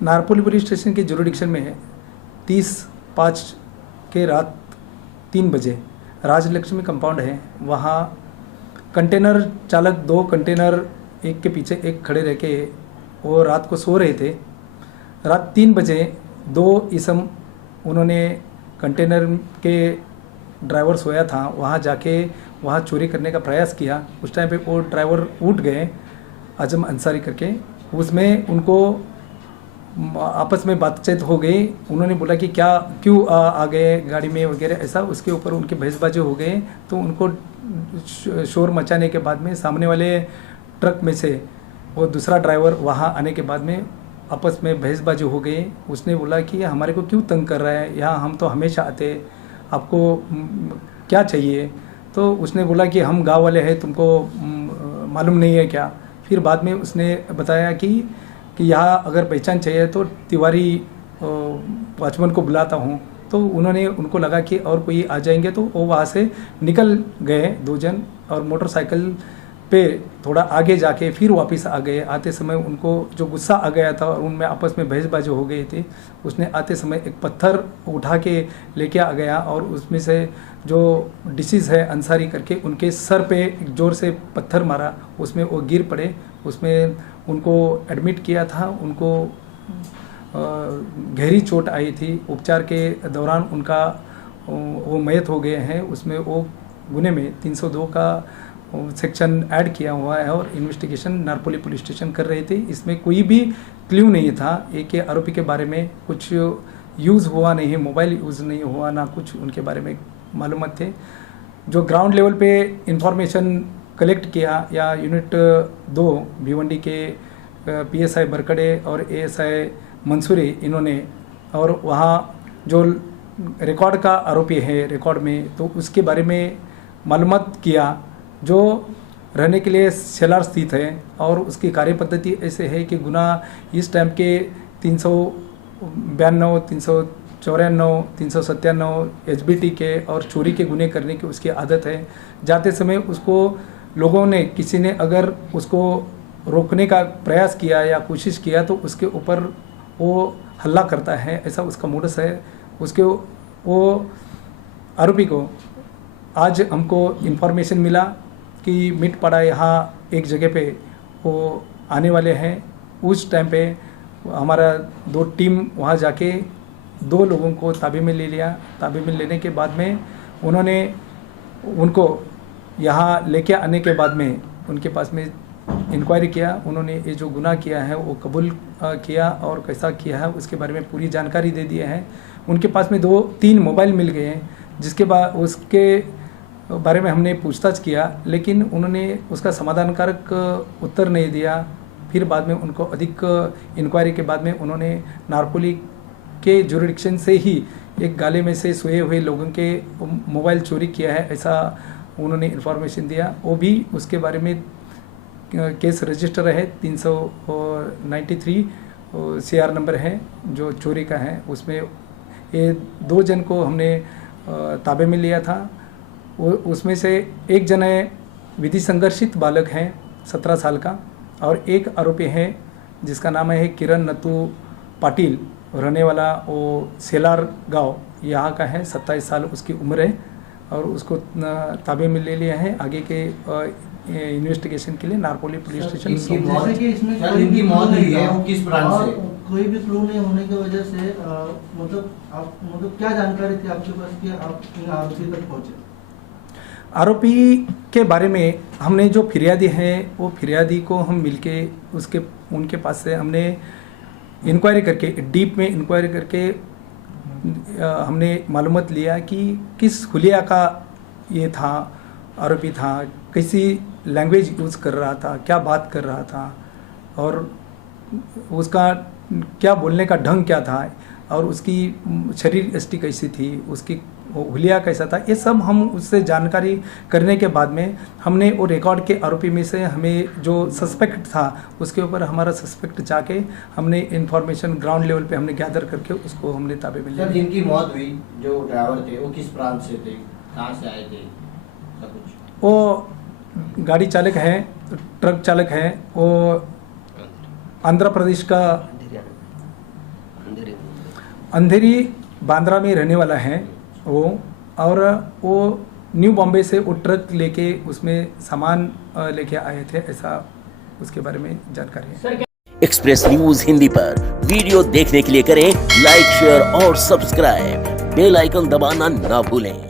Narpoli police station के jurisdiction में 30/5 के रात 3 बजे राजलक्ष्मी कंपाउंड है, वहाँ कंटेनर चालक 2 कंटेनर एक के पीछे एक खड़े रह के वो रात को सो रहे थे। रात 3 बजे 2 इसम उन्होंने कंटेनर के ड्राइवर सोया था वहाँ जाके वहाँ चोरी करने का प्रयास किया। उस टाइम पे वो ड्राइवर उठ गए आजम अंसारी करके, उसमें उनको आपस में बातचीत हो गई। उन्होंने बोला कि क्या क्यों आ गए गाड़ी में वगैरह ऐसा, उसके ऊपर उनके बहसबाजी हो गए। तो उनको शोर मचाने के बाद में सामने वाले ट्रक में से वो दूसरा ड्राइवर वहाँ आने के बाद में आपस में बहसबाजी हो गई। उसने बोला कि हमारे को क्यों तंग कर रहा है, यहाँ हम तो हमेशा आते, आपको क्या चाहिए। तो उसने बोला कि हम गांव वाले हैं, तुमको मालूम नहीं है क्या। फिर बाद में उसने बताया कि यहाँ अगर पहचान चाहिए तो तिवारी वॉचमैन को बुलाता हूँ। तो उन्होंने उनको लगा कि और कोई आ जाएंगे, तो वो वहाँ से निकल गए 2 जन और मोटरसाइकिल पे थोड़ा आगे जाके फिर वापस आ गए। आते समय उनको जो गुस्सा आ गया था और उनमें आपस में बहसबाजी हो गई थी, उसने आते समय एक पत्थर उठा के लेके आ गया और उसमें से जो डिसीज़ है अंसारी करके उनके सर पे ज़ोर से पत्थर मारा, उसमें वो गिर पड़े। उसमें उनको एडमिट किया था, उनको गहरी चोट आई थी। उपचार के दौरान उनका वो मयत हो गए हैं। उसमें वो गुने में 302 का सेक्शन ऐड किया हुआ है और इन्वेस्टिगेशन नारपोली पुलिस स्टेशन कर रहे थे। इसमें कोई भी क्ल्यू नहीं था। एक के आरोपी के बारे में कुछ यूज़ हुआ नहीं है, मोबाइल यूज़ नहीं हुआ, ना कुछ उनके बारे में मालूमात थे। जो ग्राउंड लेवल पे इंफॉर्मेशन कलेक्ट किया या यूनिट 2 भिवंडी के PSI बरकड़े और ASI मंसूरी इन्होंने, और वहाँ जो रिकॉर्ड का आरोपी है रिकॉर्ड में, तो उसके बारे में मालूमात किया, जो रहने के लिए सेलार स्थित है और उसकी कार्य पद्धति ऐसे है कि गुना इस टाइम के 392, 394, 397 HBT के और चोरी के गुने करने की उसकी आदत है। जाते समय उसको लोगों ने, किसी ने अगर उसको रोकने का प्रयास किया या कोशिश किया तो उसके ऊपर वो हल्ला करता है, ऐसा उसका मोडस है। उसके वो आरोपी को आज हमको इन्फॉर्मेशन मिला कि मिट पड़ा यहाँ एक जगह पे वो आने वाले हैं। उस टाइम पे हमारा 2 टीम वहाँ जाके 2 लोगों को ताबे में ले लिया। ताबे में लेने के बाद में उन्होंने उनको यहाँ लेके आने के बाद में उनके पास में इंक्वायरी किया। उन्होंने ये जो गुनाह किया है वो कबूल किया और कैसा किया है उसके बारे में पूरी जानकारी दे दी है। उनके पास में 2-3 मोबाइल मिल गए हैं, जिसके बाद उसके बारे में हमने पूछताछ किया, लेकिन उन्होंने उसका समाधानकारक उत्तर नहीं दिया। फिर बाद में उनको अधिक इंक्वायरी के बाद में उन्होंने नारपोली के जुरिडिक्शन से ही एक गाले में से सोए हुए लोगों के मोबाइल चोरी किया है, ऐसा उन्होंने इन्फॉर्मेशन दिया। वो भी उसके बारे में केस रजिस्टर है 393 CR नंबर है जो चोरी का है। उसमें ये 2 जन को हमने ताबे में लिया था। उसमें से एक जन है विधि संघर्षित बालक हैं 17 साल का, और एक आरोपी है जिसका नाम है किरण नतू पाटिल, रहने वाला वो सेलार गांव यहाँ का है, 27 साल उसकी उम्र है, और उसको ताबे में ले लिया है आगे के इन्वेस्टिगेशन के लिए नारपोली पुलिस स्टेशन। जैसे कि इसमें इनकी मौत हुई है वो किस ब्रांच से? कोई भी क्लू नहीं होने की वजह से मतलब क्या जानकारी थी आपके पास कि आप इन आरोपी तक पहुंचे? आरोपी के बारे में हमने जो फिरियादी है वो फिरियादी को हम मिलके उनके पास से हमने इंक्वायरी करके, डीप में इंक्वायरी करके हमने मालूमात लिया कि किस हुलिया का ये था, आरोपी था, कैसी लैंग्वेज यूज़ कर रहा था, क्या बात कर रहा था, और उसका क्या बोलने का ढंग क्या था, और उसकी शरीर एष्टि कैसी थी, उसकी हुलिया कैसा था। ये सब हम उससे जानकारी करने के बाद में हमने वो रिकॉर्ड के आरोपी में से हमें जो सस्पेक्ट था उसके ऊपर हमारा सस्पेक्ट जाके हमने इन्फॉर्मेशन ग्राउंड लेवल पे हमने गैदर करके उसको हमने ताबे में लिया। सर, जिनकी मौत हुई जो ड्राइवर थे वो किस प्रांत से थे, कहाँ से आए थे, सब कुछ? वो गाड़ी चालक हैं, ट्रक चालक हैं, वो आंध्र प्रदेश का अंधेरी बांद्रा में रहने वाला है वो, और वो न्यू बॉम्बे से वो ट्रक लेके उसमें सामान लेके आए थे, ऐसा उसके बारे में जानकारी है। एक्सप्रेस न्यूज हिंदी पर वीडियो देखने के लिए करें लाइक, शेयर और सब्सक्राइब। बेल आइकन दबाना ना भूलें।